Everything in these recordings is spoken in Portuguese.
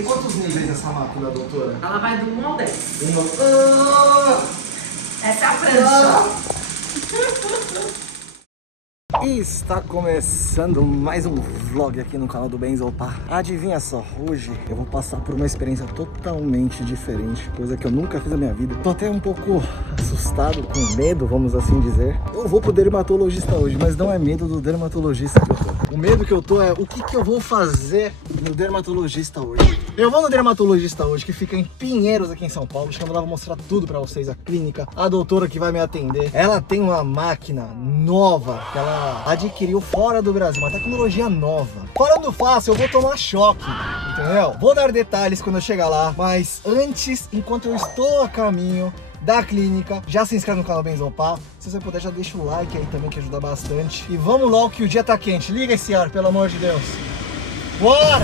Tem quantos níveis essa máquina, doutora? Ela vai do 1 ao 10. Essa é a prancha. E está começando mais um vlog aqui no canal do Benzopar. Adivinha só, hoje eu vou passar por uma experiência totalmente diferente, coisa que eu nunca fiz na minha vida. Tô até um pouco assustado, com medo, vamos assim dizer. Eu vou pro dermatologista hoje, mas não é medo do dermatologista que eu tô. O medo que eu tô é o que eu vou fazer no dermatologista hoje. Eu vou no dermatologista hoje, que fica em Pinheiros, aqui em São Paulo. Chegando lá, vou mostrar tudo pra vocês, a clínica, a doutora que vai me atender. Ela tem uma máquina nova que ela adquiriu fora do Brasil, uma tecnologia nova. Falando fácil, eu vou tomar choque, entendeu? Vou dar detalhes quando eu chegar lá, mas antes, enquanto eu estou a caminho da clínica, já se inscreve no canal Benzopar. Se você puder, já deixa o like aí também, que ajuda bastante. E vamos logo que o dia tá quente. Liga esse ar, pelo amor de Deus. Bora!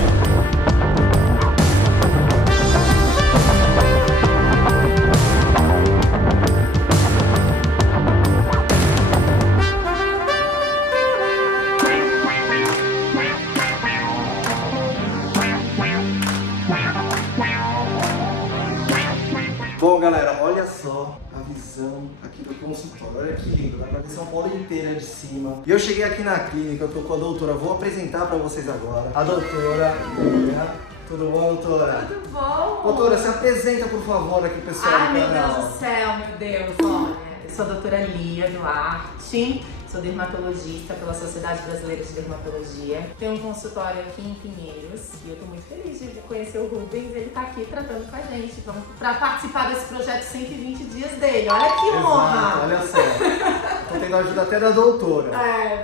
Bom, galera, olha só a visão aqui do consultório. Olha que lindo, dá pra ver São Paulo inteira de cima. E eu cheguei aqui na clínica, eu tô com a doutora, vou apresentar pra vocês agora. A doutora, tudo bom, doutora? Tudo bom? Doutora, se apresenta, por favor, aqui, pessoal. Ai, meu Deus do céu, meu Deus. Olha, eu sou a doutora Lia Duarte. Sou dermatologista pela Sociedade Brasileira de Dermatologia. Tenho um consultório aqui em Pinheiros e eu tô muito feliz de conhecer o Rubens. Ele tá aqui tratando com a gente para participar desse projeto 120 dias dele. Olha que honra! Olha só. Tô tendo a ajuda até da doutora.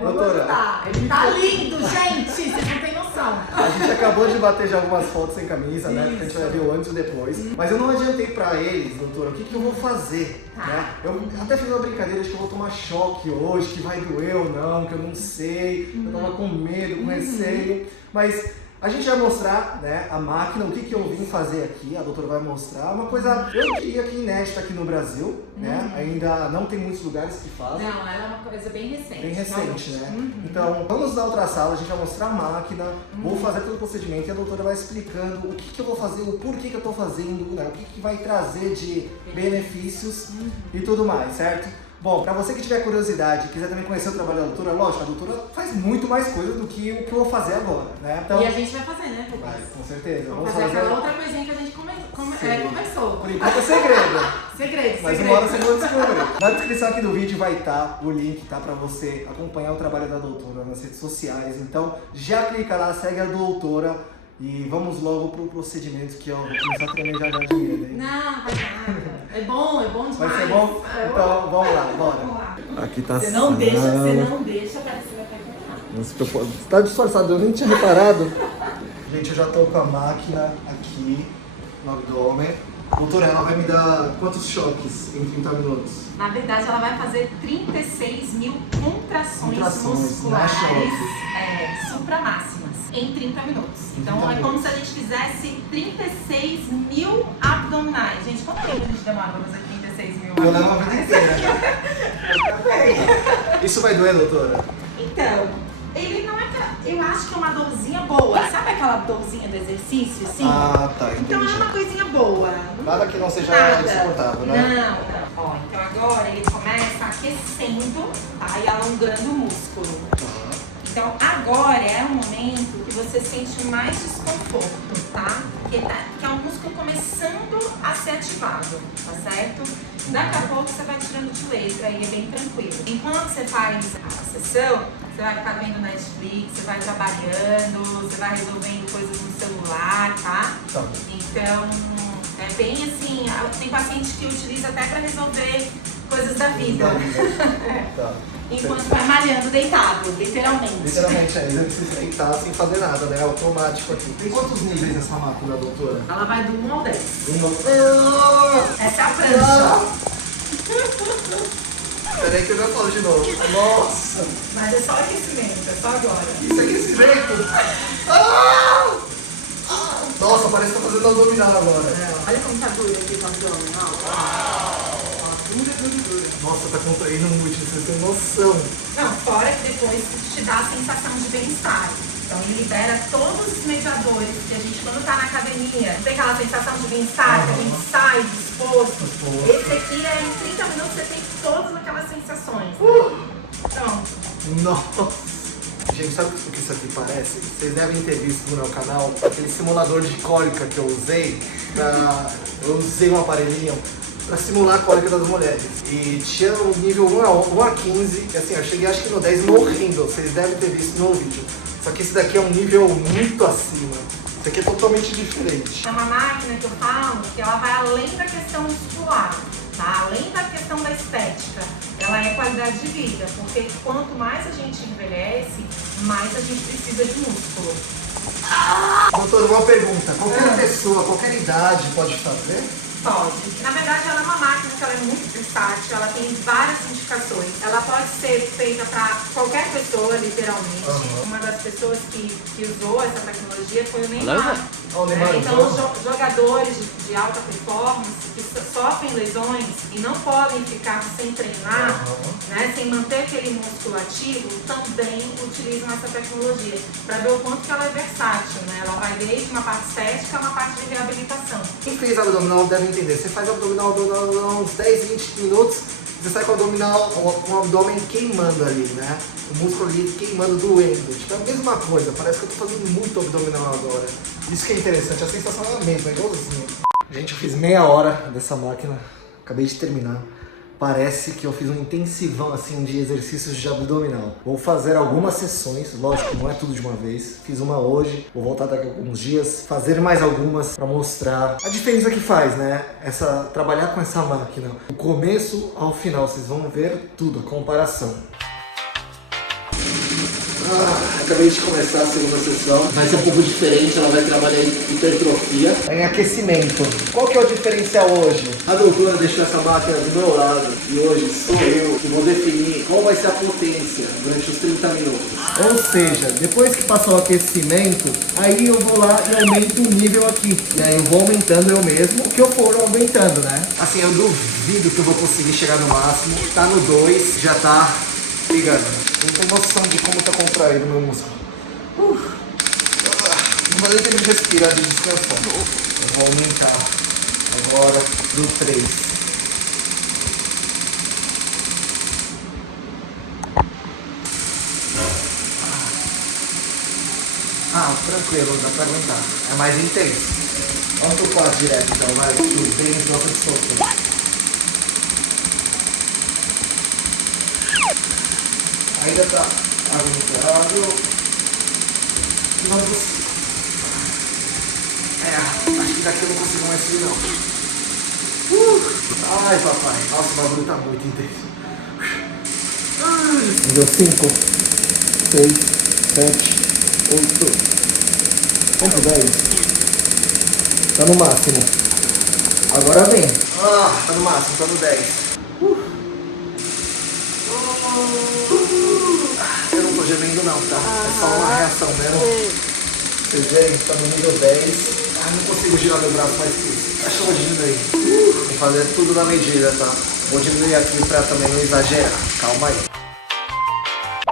Vou gostar. Ele tá lindo, gente! Vocês não têm noção. A gente acabou de bater já algumas fotos sem camisa, né? Porque a gente vai ver o antes e o depois. Mas eu não adiantei pra eles, doutora, o que eu vou fazer, né? Eu até fiz uma brincadeira de que eu vou tomar choque hoje, que vai doer ou não, que eu não sei. Eu tava com medo, com receio. Mas a gente vai mostrar, né, a máquina, o que eu vim fazer aqui, a doutora vai mostrar. Uma coisa, eu diria que inédita aqui no Brasil, né? Ainda não tem muitos lugares que fazem. Não, ela é uma coisa bem recente. Bem recente, né? Então, vamos na outra sala, a gente vai mostrar a máquina, vou fazer todo o procedimento e a doutora vai explicando o que eu vou fazer, o porquê que eu tô fazendo, né? O que vai trazer de benefícios e tudo mais, certo? Bom, pra você que tiver curiosidade e quiser também conhecer o trabalho da doutora, lógico, a doutora faz muito mais coisa do que o que eu vou fazer agora, né? Então, e a gente vai fazer, né, Rubens? Vai, com certeza. Vamos fazer aquela outra coisinha que a gente conversou. Por enquanto é segredo. Segredo. Mas uma hora você vai descobrir. Na descrição aqui do vídeo vai estar o link, tá? Pra você acompanhar o trabalho da doutora nas redes sociais. Então, já clica lá, segue a doutora. E vamos logo pro procedimento que eu vou começar a tremer já de medo, hein? Não, vai nada. É bom demais. Vai ser bom? Então, vamos lá, bora. Vamos lá. Aqui tá Você não deixa aparecer na câmera. Você tá disfarçado, eu nem tinha reparado. Gente, eu já tô com a máquina aqui no abdômen. Doutora, ela vai me dar quantos choques em 30 minutos? Na verdade, ela vai fazer 36 mil contrações musculares supramáximas em 30 minutos. Então é como se a gente fizesse 36 mil abdominais. Gente, quanto tempo a gente demora pra fazer 36 mil abdominais? Eu levo a vida inteira. Isso vai doer, doutora? Então, ele não é... Eu acho que é uma dorzinha boa. Sabe aquela dorzinha do exercício, assim? Ah, tá, entendi. Então é uma coisinha boa. Nada que não seja desconfortável, né? Não. Ó, então agora ele começa aquecendo, tá? E alongando o músculo. Então agora é o momento que você sente mais desconforto, tá? Que é um músculo começando a ser ativado, tá certo? Daqui a pouco você vai tirando de letra e é bem tranquilo. Enquanto você faz a sessão, você vai ficar vendo Netflix, você vai trabalhando, você vai resolvendo coisas no celular, tá? Então, é bem assim, tem paciente que utiliza até pra resolver coisas da vida. Enquanto vai malhando deitado, literalmente. Literalmente, ele não precisa deitar sem fazer nada, né? Automático aqui. Tem quantos níveis essa máquina, doutora? Ela vai do 1 ao 10. Essa é a prancha. Peraí que eu já falo de novo. Nossa! Mas é só aquecimento, é só agora. Isso é aquecimento? Nossa, parece que tá fazendo abdominal agora. Olha como tá duro aqui o abdômen, ó. Dura. Nossa, tá contraindo muito, vocês têm noção. Não, fora que depois te dá a sensação de bem-estar. Então ele libera todos os mediadores que a gente, quando tá na academia, tem aquela sensação de bem-estar, que a gente sai disposto. Esse aqui é em 30 minutos você tem todas aquelas sensações. Pronto. Nossa! Gente, sabe o que isso aqui parece? Vocês devem ter visto no meu canal aquele simulador de cólica que eu usei. Eu usei um aparelhinho pra simular a cólica das mulheres. E tinha o nível 1 a 15, e assim, eu cheguei acho que no 10 morrendo. Vocês devem ter visto no vídeo. Só que esse daqui é um nível muito acima. Isso aqui é totalmente diferente. É uma máquina que eu falo que ela vai além da questão muscular, tá? Além da questão da estética. Ela é qualidade de vida, porque quanto mais a gente envelhece, mais a gente precisa de músculo. Doutor, uma pergunta. Qualquer pessoa, qualquer idade pode fazer? Pode. Na verdade, ela é uma máquina que ela é muito versátil, ela tem várias indicações. Ela pode ser feita para qualquer pessoa, literalmente. Uma das pessoas que usou essa tecnologia foi o Neymar. Então, os jogadores de alta performance que sofrem lesões e não podem ficar sem treinar, né, sem manter aquele músculo ativo, também utilizam essa tecnologia para ver o quanto que ela é versátil, né? Ela vai desde uma parte estética a uma parte de reabilitação. Quem fez abdominal deve entender. Você faz abdominal uns 10, 20 minutos, você sai com o abdominal, com o abdômen queimando ali, né? O músculo ali queimando, doendo. Tipo, é a mesma coisa. Parece que eu tô fazendo muito abdominal agora. Isso que é interessante, a sensação é a mesma, é igualzinho. Gente, eu fiz meia hora dessa máquina, acabei de terminar. Parece que eu fiz um intensivão assim de exercícios de abdominal. Vou fazer algumas sessões, lógico, não é tudo de uma vez. Fiz uma hoje, vou voltar daqui a alguns dias, fazer mais algumas para mostrar a diferença que faz, né? Trabalhar com essa máquina, do começo ao final, vocês vão ver tudo, a comparação. Acabei de começar a segunda sessão. Vai ser um pouco diferente, ela vai trabalhar em hipertrofia. Em aquecimento. Qual que é o diferencial hoje? A doutora deixou essa máquina do meu lado e hoje sou eu que vou definir qual vai ser a potência durante os 30 minutos. Ou seja, depois que passar o aquecimento, aí eu vou lá e aumento o nível aqui. E aí eu vou aumentando eu mesmo, o que eu for aumentando, né? Assim, eu duvido que eu vou conseguir chegar no máximo. Tá no 2, já tá ligando. Não tem noção de como tá contraído o meu músculo. Não vai nem ter de respirar, de descansar. Eu vou aumentar agora pro 3. Tranquilo, dá pra aguentar. É mais intenso. Vamos pro 4 direto então, vai. Bem gosta de soltar. Ainda tá aguentável. E vamos pro 5. Acho que daqui eu não consigo mais subir não. Ai papai, nossa, o bagulho tá muito intenso. Nível 5, 6, 7, 8. Ponto 10. Tá no máximo. Agora vem. Tá no máximo, tá no 10. Eu não tô gemendo não, tá? É só uma reação mesmo. Vocês veem, tá no nível 10. Não consigo girar meu braço mais que isso. Acho que eu vou diminuir. Vou fazer tudo na medida, tá? Vou diminuir aqui pra também não exagerar. Calma aí.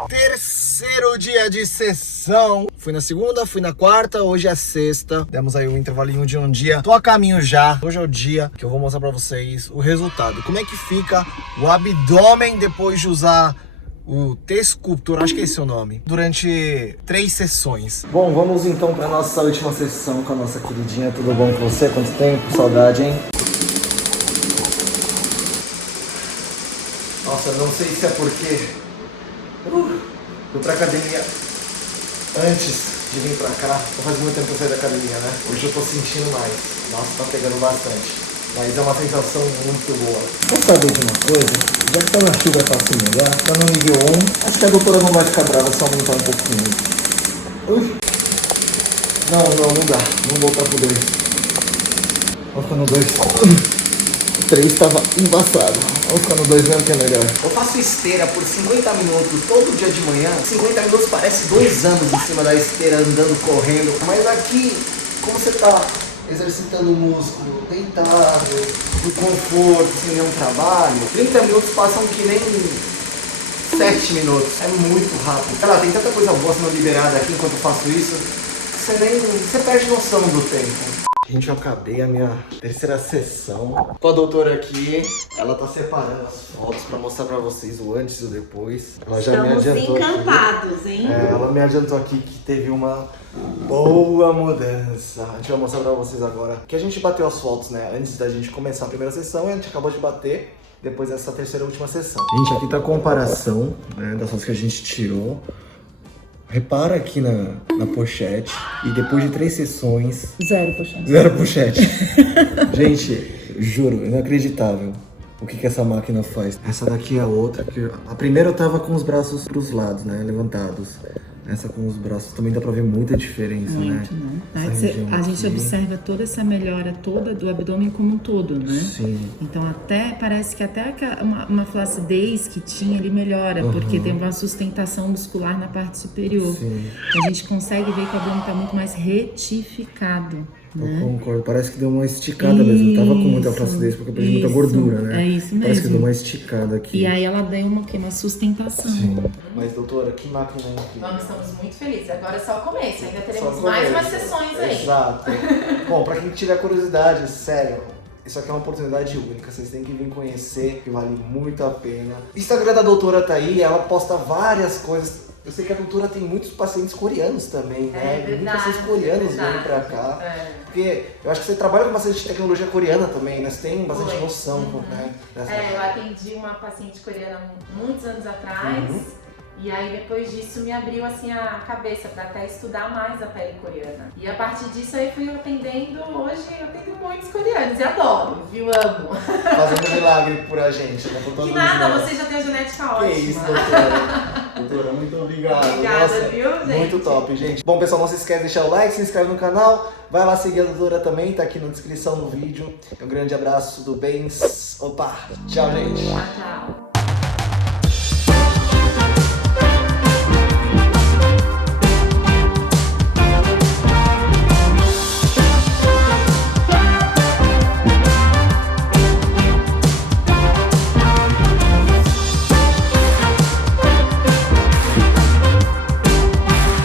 Terceiro dia de sessão. Fui na segunda, fui na quarta, hoje é sexta. Demos aí um intervalinho de um dia. Tô a caminho já. Hoje é o dia que eu vou mostrar pra vocês o resultado. Como é que fica o abdômen depois de usar o T-Sculptor, acho que é esse o nome, durante 3 sessões. Bom, vamos então para nossa última sessão com a nossa queridinha. Tudo bom com você? Quanto tempo? Saudade, hein? Nossa, não sei se é porque fui pra academia antes de vir pra cá. Faz muito tempo que eu saí da academia, né? Hoje eu tô sentindo mais. Nossa, tá pegando bastante. Mas é uma sensação muito boa. Vou saber de uma coisa, já que tá na chuva pra se melhorar, tá no nível 1, acho que a doutora não vai ficar brava se aumentar um pouquinho. Não dá, não vou voltar pro 2. Vou ficar no 2. O 3 tava embaçado. Vamos ficar no 2 mesmo que é melhor. Eu faço esteira por 50 minutos todo dia de manhã. 50 minutos parece 2 anos em cima da esteira, andando, correndo. Mas aqui, como você tá exercitando o músculo, deitado, no conforto, sem nenhum trabalho, 30 minutos passam que nem 7 20 minutos. É muito rápido. Cara, tem tanta coisa boa sendo liberada aqui enquanto eu faço isso. Você perde noção do tempo. Gente, eu acabei a minha terceira sessão com a doutora aqui. Ela tá separando as fotos pra mostrar pra vocês o antes e o depois. Ela já me adiantou encantados, hein? ela me adiantou aqui que teve uma boa mudança. A gente vai mostrar pra vocês agora que a gente bateu as fotos, né? Antes da gente começar a primeira sessão, a gente acabou de bater depois dessa terceira e última sessão. Gente, aqui tá a comparação, né, das fotos que a gente tirou. Repara aqui na pochete e depois de 3 sessões... Zero pochete. Gente, juro, inacreditável o que essa máquina faz. Essa daqui é a outra, que a primeira eu tava com os braços pros lados, né, levantados. Essa com os braços também dá pra ver muita diferença, muito, né? A gente observa toda essa melhora toda do abdômen como um todo, né? Sim. Então parece que até uma flacidez que tinha, ele melhora, porque tem uma sustentação muscular na parte superior. Sim. A gente consegue ver que o abdômen tá muito mais retificado. Eu Né? concordo, parece que deu uma esticada mesmo. Tava com muita flacidez porque eu perdi muita gordura, né? É isso mesmo. Parece que deu uma esticada aqui. E aí ela deu uma sustentação. Sim. Mas doutora, que máquina é aqui? Nós estamos muito felizes. Agora é só o começo. Ainda Só teremos o mais começo. umas sessões aí. Exato. Bom, pra quem tiver curiosidade, sério, isso aqui é uma oportunidade única. Vocês têm que vir conhecer, que vale muito a pena. O Instagram da doutora tá aí, ela posta várias coisas. Eu sei que a doutora tem muitos pacientes coreanos também, né? É verdade, muitos pacientes coreanos verdade. vêm pra cá. É. Porque eu acho que você trabalha com bastante tecnologia coreana também, né? Você tem bastante Foi. noção, né? Dessa... Eu atendi uma paciente coreana muitos anos atrás. E aí depois disso me abriu assim a cabeça para até estudar mais a pele coreana. E a partir disso aí fui atendendo, hoje eu atendo muitos coreanos e adoro, viu? Amo. Fazendo milagre por a gente, né? Por todos Que nada, nós. você já tem a genética Que ótima. isso, doutora. Doutora, muito obrigado. Obrigada, Nossa, viu, gente? muito top, gente. Bom, pessoal, não se esquece de deixar o like, se inscreve no canal. Vai lá seguir a doutora também, tá aqui na descrição do vídeo. Um grande abraço, tudo bem? Opa, tchau, gente. Tchau, tchau.